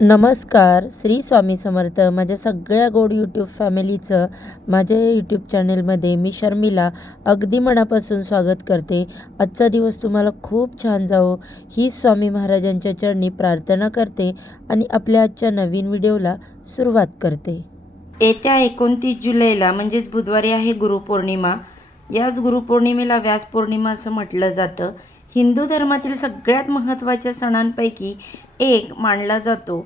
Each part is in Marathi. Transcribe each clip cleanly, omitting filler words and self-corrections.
नमस्कार. श्री स्वामी समर्थ. माझ्या सगळ्या गोड यूट्यूब फॅमिलीचं माझ्या यूट्यूब चॅनलमध्ये मी शर्मिला अगदी मनापासून स्वागत करते. आजचा दिवस तुम्हाला खूप छान जावो ही स्वामी महाराजांच्या चरणी प्रार्थना करते आणि आपल्या आजच्या नवीन व्हिडिओला सुरुवात करते. येत्या 29 जुलैला म्हणजेच बुधवारी आहे गुरुपौर्णिमा. याच गुरुपौर्णिमेला व्यास पौर्णिमा असं म्हटलं जातं. हिंदू धर्मातील सगळ्यात महत्त्वाच्या सणांपैकी एक मानला जातो.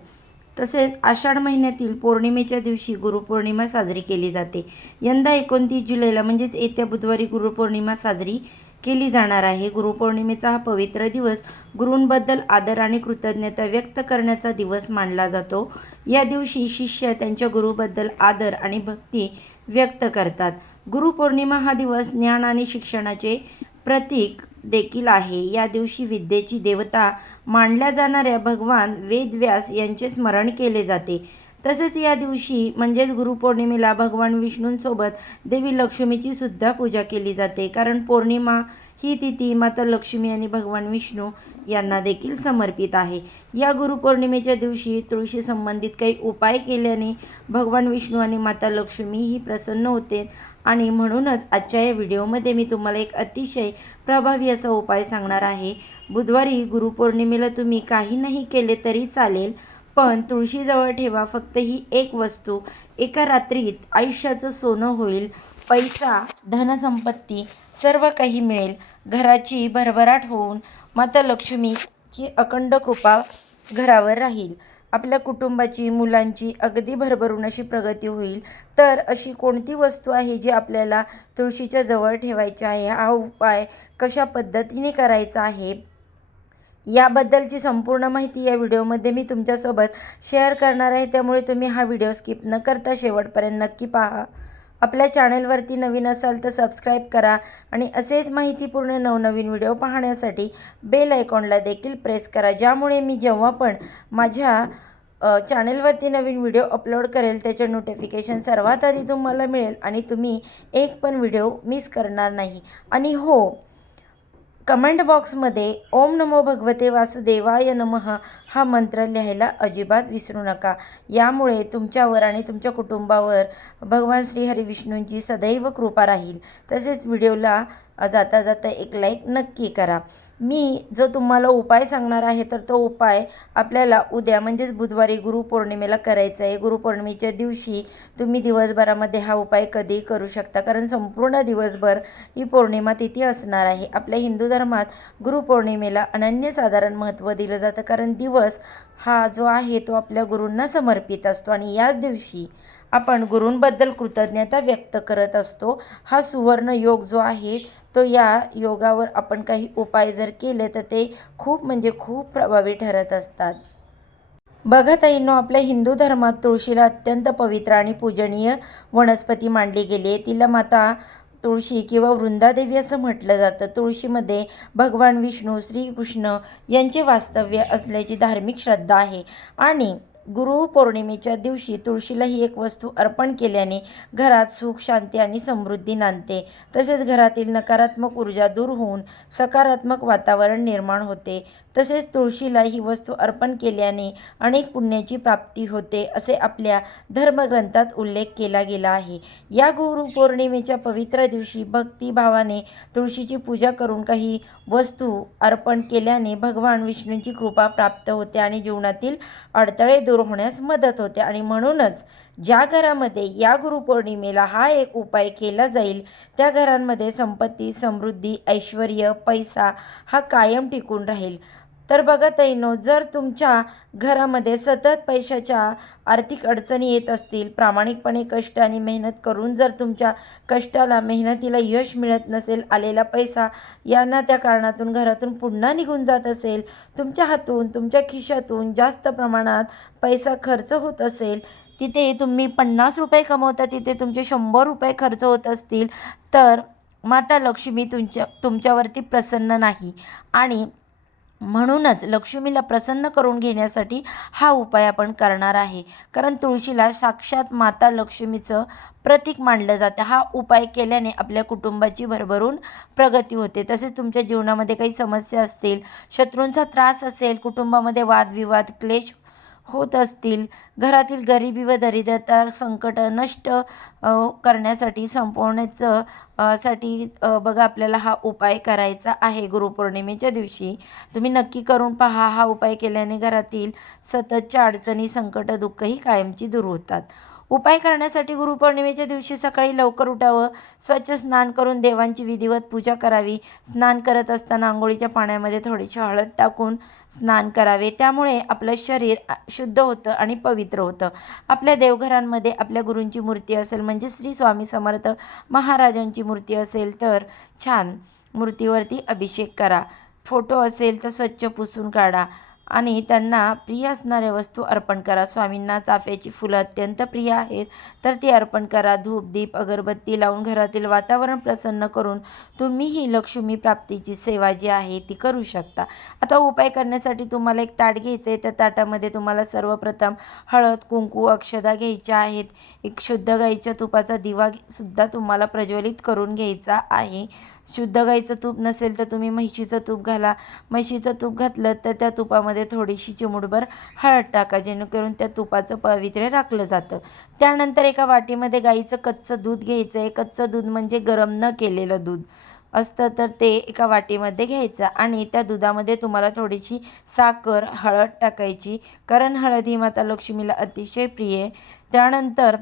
तसेच आषाढ महिन्यातील पौर्णिमेच्या दिवशी गुरुपौर्णिमा साजरी केली जाते. यंदा 29 जुलैला म्हणजेच येत्या बुधवारी गुरुपौर्णिमा साजरी केली जाणार आहे. गुरुपौर्णिमेचा हा पवित्र दिवस गुरूंबद्दल आदर आणि कृतज्ञता व्यक्त करण्याचा दिवस मानला जातो. या दिवशी शिष्य त्यांच्या गुरुबद्दल आदर आणि भक्ती व्यक्त करतात. गुरुपौर्णिमा हा दिवस ज्ञान आणि शिक्षणाचे प्रतीक देखील आहे. या दिवशी विद्येची देवता मानल्या जाणाऱ्या भगवान वेदव्यास यांचे स्मरण केले जाते. तसेच या दिवशी म्हणजेच गुरुपौर्णिमेला भगवान विष्णूंसोबत देवी लक्ष्मीची सुद्धा पूजा केली जाते. कारण पौर्णिमा ही तिथी माता लक्ष्मी आणि भगवान विष्णू यांना देखील समर्पित आहे. या गुरुपौर्णिमेच्या दिवशी तुळशी संबंधित काही उपाय केल्याने भगवान विष्णू आणि माता लक्ष्मी ही प्रसन्न होते आणि म्हणूनच आजच्या या व्हिडिओमध्ये मी तुम्हाला एक अतिशय प्रभावी असा उपाय सांगणार आहे. बुधवारी गुरुपौर्णिमेला तुम्ही काही नाही केले तरी चालेल, पण तुळशीजवळ ठेवा फक्त ही एक वस्तू. एका रात्रीत आयुष्याचं सोनं होईल. पैसा, धनसंपत्ती सर्व काही मिळेल. घराची भरभराट होऊन माता लक्ष्मीची अखंड कृपा घरावर राहील. आपल्या कुटुंबाची, मुलांची अगदी भरभरून अशी प्रगती होईल. तर अशी कोणती वस्तू आहे जी आपल्याला तुळशीच्या जवळ ठेवायची आहे? हा उपाय कशा पद्धतीने करायचा आहे याबद्दलची संपूर्ण माहिती या व्हिडिओमध्ये मी तुमच्यासोबत शेअर करणार आहे. त्यामुळे तुम्ही हा व्हिडिओ स्किप न करता शेवटपर्यंत नक्की पहा. आपल्या चॅनलवरती नवीन असाल तर सबस्क्राईब करा आणि असेच माहितीपूर्ण नवनवीन व्हिडिओ पाहण्यासाठी बेल आयकॉनला देखील प्रेस करा, ज्यामुळे मी जेव्हा पण माझ्या चॅनलवरती नवीन व्हिडिओ अपलोड करेल त्याचे नोटिफिकेशन सर्वात आधी तुम्हाला मिळेल आणि तुम्ही एक पण व्हिडिओ मिस करणार नाही. आणि हो, कमेंट बॉक्समध्ये ओम नमो भगवते वासुदेवाय नमः हा मंत्र लिहायला अजिबात विसरू नका. यामुळे तुमच्यावर आणि तुमच्या कुटुंबावर भगवान श्री हरी विष्णूंची सदैव कृपा राहील. तसेच व्हिडिओला जाता जाता एक लाईक नक्की करा. मी जो तुम्हाला उपाय सांगणार आहे तर तो उपाय आपल्याला उद्या म्हणजेच बुधवारी गुरुपौर्णिमेला करायचा आहे. गुरुपौर्णिमेच्या दिवशी तुम्ही दिवसभरामध्ये हा उपाय कधीही करू शकता, कारण संपूर्ण दिवसभर ही पौर्णिमा तिथी असणार आहे. आपल्या हिंदू धर्मात गुरुपौर्णिमेला अनन्यसाधारण महत्त्व दिलं जातं, कारण दिवस हा जो आहे तो आपल्या गुरूंना समर्पित असतो आणि याच दिवशी आपण गुरूंबद्दल कृतज्ञता व्यक्त करत असतो. हा सुवर्ण योग जो आहे तो या योगावर आपण काही उपाय जर केले तर ते खूप म्हणजे खूप प्रभावी ठरत असतात. बघा ताईंनो, आपल्या हिंदू धर्मात तुळशीला अत्यंत पवित्र आणि पूजनीय वनस्पती मानली गेली आहे. तिला माता तुळशी किंवा वृंदादेवी असं म्हटलं जातं. तुळशीमध्ये भगवान विष्णू, श्रीकृष्ण यांचे वास्तव्य असल्याची धार्मिक श्रद्धा आहे आणि गुरुपौर्णिमेच्या दिवशी तुळशीला ही एक वस्तू अर्पण केल्याने घरात सुख, शांती आणि समृद्धी नांदते. तसेच घरातील नकारात्मक ऊर्जा दूर होऊन सकारात्मक वातावरण निर्माण होते. तसेच तुळशीला ही वस्तू अर्पण केल्याने अनेक पुण्याची प्राप्ती होते असे आपल्या धर्मग्रंथात उल्लेख केला गेला आहे. या गुरुपौर्णिमेच्या पवित्र दिवशी भक्तिभावाने तुळशीची पूजा करून काही वस्तू अर्पण केल्याने भगवान विष्णूंची कृपा प्राप्त होते आणि जीवनातील अडथळे दूर होण्यास मदत होते. आणि म्हणूनच ज्या घरामध्ये या गुरुपौर्णिमेला हा एक उपाय केला जाईल त्या घरांमध्ये संपत्ती, समृद्धी, ऐश्वर्य, पैसा हा कायम टिकून राहील. तर बघा ताईंनो, जर तुमच्या घरामध्ये सतत पैशाच्या आर्थिक अडचणी येत असतील, प्रामाणिकपणे कष्ट आणि मेहनत करून जर तुमच्या कष्टाला, मेहनतीला यश मिळत नसेल, आलेला पैसा यांना त्या कारणातून घरातून पुन्हा निघून जात असेल, तुमच्या हातून, तुमच्या खिशातून जास्त प्रमाणात पैसा खर्च होत असेल, तिथे तुम्ही 50 रुपये कमवता तिथे तुमचे 100 रुपये खर्च होत असतील, तर माता लक्ष्मी तुमच्यावरती प्रसन्न नाही. आणि म्हणूनच लक्ष्मीला प्रसन्न करून घेण्यासाठी हा उपाय आपण करणार आहे. कारण तुळशीला साक्षात माता लक्ष्मीचं प्रतीक मानलं जातं. हा उपाय केल्याने आपल्या कुटुंबाची भरभरून प्रगती होते. तसेच तुमच्या जीवनामध्ये काही समस्या असतील, शत्रूंचा त्रास असेल, कुटुंबामध्ये वादविवाद, क्लेश होत असतील, घरातील गरिबी व दरिद्रता संकट नष्ट करण्यासाठी संपवण्याचं साठी बघा आपल्याला हा उपाय करायचा आहे. गुरुपौर्णिमेच्या दिवशी तुम्ही नक्की करून पहा. हा उपाय केल्याने घरातील सततच्या अडचणी, संकट, दुःखही कायमची दूर होतात. उपाय करण्यासाठी गुरुपौर्णिमेच्या दिवशी सकाळी लवकर उठावं, स्वच्छ स्नान करून देवांची विधिवत पूजा करावी. स्नान करत असताना अंघोळीच्या पाण्यामध्ये थोडीशी हळद टाकून स्नान करावे. त्यामुळे आपलं शरीर शुद्ध होतं आणि पवित्र होतं. आपल्या देवघरांमध्ये आपल्या गुरूंची मूर्ती असेल, म्हणजे श्री स्वामी समर्थ महाराजांची मूर्ती असेल तर छान मूर्तीवरती अभिषेक करा. फोटो असेल तर स्वच्छ पुसून काढा आणि त्यांना प्रिय असणाऱ्या वस्तू अर्पण करा. स्वामींना चाफ्याची फुलं अत्यंत प्रिय आहेत, तर ती अर्पण करा. धूप, दीप, अगरबत्ती लावून घरातील वातावरण प्रसन्न करून तुम्ही ही लक्ष्मी प्राप्तीची सेवा जी आहे ती करू शकता. आता उपाय करण्यासाठी तुम्हाला एक ताट घ्यायचं आहे. त्या ताटामध्ये तुम्हाला सर्वप्रथम हळद, कुंकू, अक्षदा घ्यायच्या आहेत. एक शुद्ध गाईच्या तुपाचा दिवा सुद्धा तुम्हाला प्रज्वलित करून घ्यायचा आहे. शुद्ध गाईचं तूप नसेल तर तुम्ही म्हशीचं तूप घाला. म्हशीचं तूप घातलं तर त्या तुपामध्ये थोडीशी चिमूटभर हळद टाका, जेणेकरून त्या तुपाचं पावित्र्य राखलं जातं. त्यानंतर एका वाटीमध्ये गाईचं कच्चं दूध घ्यायचं आहे. कच्चं दूध म्हणजे गरम न केलेलं दूध असतं, तर ते एका वाटीमध्ये घ्यायचं आणि त्या दुधामध्ये तुम्हाला थोडीशी साखर, हळद टाकायची, कारण हळद ही माता लक्ष्मीला अतिशय प्रिय आहे. त्यानंतर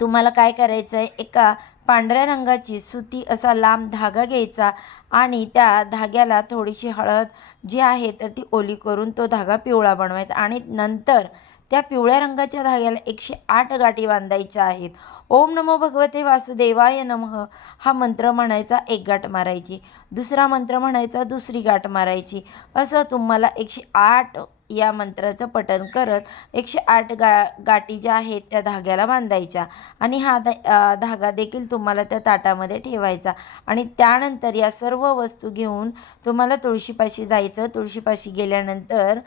तुम्हाला काय करायचं आहे, एका पांढऱ्या रंगाची सुती असा लांब धागा घ्यायचा आणि त्या धाग्याला थोडीशी हळद जी आहे तर ती ओली करून तो धागा पिवळा बनवायचा आणि नंतर त्या पिवळ्या रंगाच्या धाग्याला 108 गाठी बांधायच्या आहेत. ओम नमो भगवते वासुदेवाय नमः हा मंत्र म्हणायचा, एक गाठ मारायची. दुसरा मंत्र म्हणायचा, दुसरी गाठ मारायची. असं तुम्हाला 108 या मंत्राचं पठण करत 108 गाठी ज्या आहेत त्या धाग्याला बांधायच्या आणि हा धागा देखील तुम्हाला त्या ताटामध्ये ठेवायचा आणि त्यानंतर या सर्व वस्तू घेऊन तुम्हाला तुळशीपाशी जायचं. तुळशीपाशी गेल्यानंतर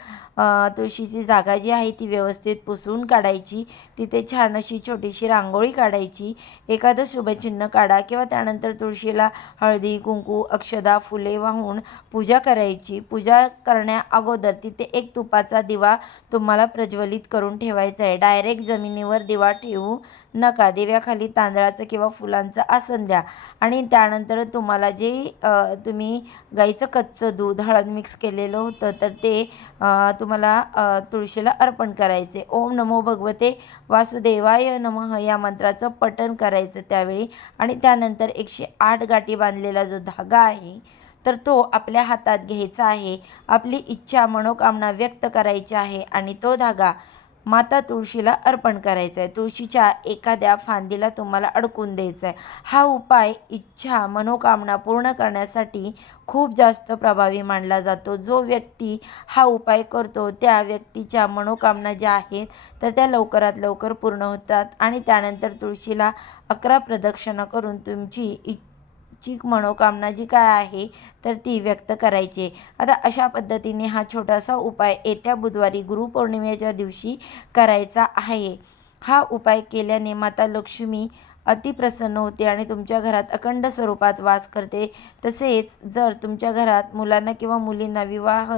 तुळशीची जागा जी आहे ती व्यवस्थित पुसून काढायची. तिथे छान अशी छोटीशी रांगोळी काढायची. एखादं शुभचिन्ह काढा किंवा त्यानंतर तुळशीला हळदी, कुंकू, अक्षदा, फुले वाहून पूजा करायची. पूजा करण्या अगोदर तिथे एक तुपाचा दिवा तुम्हाला प्रज्वलित करून ठेवायचा आहे. डायरेक्ट जमिनीवर दिवा ठेवू नका. दिव्याखाली तांदळाचं किंवा फुलांचं आसन द्या आणि त्यानंतर तुम्हाला जे तुम्ही गाईचं कच्चं दूध हळद मिक्स केलेलं होतं तर ते तुम्हाला तुळशीला अर्पण करायचे. ओम नमो भगवते वासुदेवाय नमः या मंत्राचं पठण करायचं त्यावेळी आणि त्यानंतर 108 गाठी बांधलेला जो धागा आहे तर तो आपल्या हातात घ्यायचा आहे. आपली इच्छा, मनोकामना व्यक्त करायची आहे आणि तो धागा माता तुळशीला अर्पण करायचा आहे. तुळशीच्या एखाद्या फांदीला तुम्हाला अडकून द्यायचा आहे. हा उपाय इच्छा, मनोकामना पूर्ण करण्यासाठी खूप जास्त प्रभावी मानला जातो. जो व्यक्ती हा उपाय करतो त्या व्यक्तीच्या मनोकामना ज्या आहेत तर त्या लवकरात लवकर पूर्ण होतात आणि त्यानंतर तुळशीला 11 प्रदक्षिणा करून तुमची मनोकामना जी काय आहे तर ती व्यक्त करायची. आता अशा पद्धतीने हा छोटासा उपाय येत्या बुधवारी गुरुपौर्णिमेच्या दिवशी करायचा आहे. हा उपाय केल्याने माता लक्ष्मी अतिप्रसन्न होते आणि तुमच्या घरात अखंड स्वरूपात वास करते. तसेच जर तुमच्या घरात मुलांना किंवा मुलींना विवाह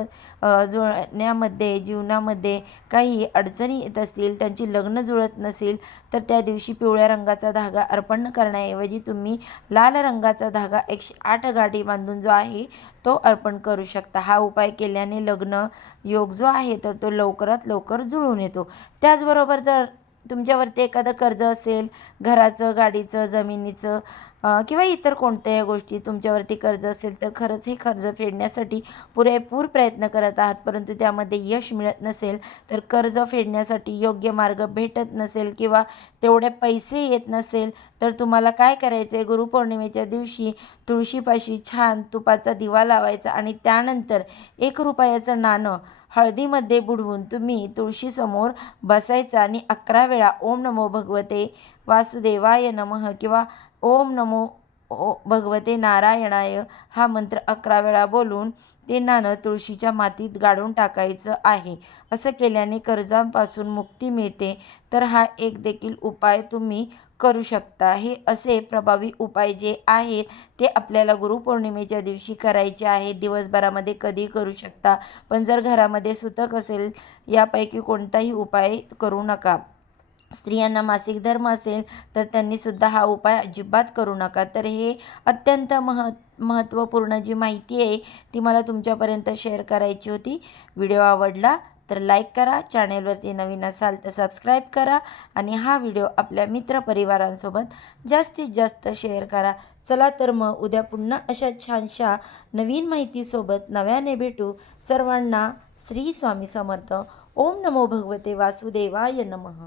जुळण्यामध्ये जीवनामध्ये काही अडचणी येत असतील, त्यांची लग्न जुळत नसेल तर त्या दिवशी पिवळ्या रंगाचा धागा अर्पण करण्याऐवजी तुम्ही लाल रंगाचा धागा 108 गाठी बांधून जो आहे तो अर्पण करू शकता. हा उपाय केल्याने लग्न योग जो आहे तर तो लवकरात लवकर जुळून येतो. त्याचबरोबर जर तुमच्यावरती एखादं कर्ज असेल, घराचं, गाडीचं, जमिनीचं किंवा इतर कोणत्याही गोष्टी तुमच्यावरती कर्ज असेल तर खरंच हे कर्ज फेडण्यासाठी पुरेपूर प्रयत्न करत आहात, परंतु त्यामध्ये यश मिळत नसेल, तर कर्ज फेडण्यासाठी योग्य मार्ग भेटत नसेल किंवा तेवढे पैसे येत नसेल तर तुम्हाला काय करायचं आहे, गुरुपौर्णिमेच्या दिवशी तुळशीपाशी छान तुपाचा दिवा लावायचा आणि त्यानंतर 1 रुपयाचं नाणं हळदीमध्ये बुडवून तुम्ही तुळशीसमोर बसायचं आणि 11 वेळा ओम नमो भगवते वासुदेवाय नमः किंवा ओम नमो ओ भगवते नारायणाय हा मंत्र 11 वेळा बोलून ते नाणं तुळशीच्या मातीत गाडून टाकायचं आहे. असं केल्याने कर्जांपासून मुक्ती मिळते. तर हा एक देखील उपाय तुम्ही करू शकता. हे असे प्रभावी उपाय जे आहेत ते आपल्याला गुरुपौर्णिमेच्या दिवशी करायचे आहेत. दिवसभरामध्ये कधीही करू शकता. पण जर घरामध्ये सुतक असेल यापैकी कोणताही उपाय करू नका. स्त्रियांना मासिक धर्म असेल तर त्यांनीसुद्धा हा उपाय अजिबात करू नका. तर हे अत्यंत महत्त्वपूर्ण जी माहिती आहे ती मला तुमच्यापर्यंत शेअर करायची होती. व्हिडिओ आवडला तर लाईक करा, चॅनेलवरती नवीन असाल तर सबस्क्राईब करा आणि हा व्हिडिओ आपल्या मित्रपरिवारांसोबत जास्तीत जास्त शेअर करा. चला तर मग उद्या पुन्हा अशा छानशा नवीन माहितीसोबत नव्याने भेटू. सर्वांना श्री स्वामी समर्थ. ओम नमो भगवते वासुदेवाय नमः.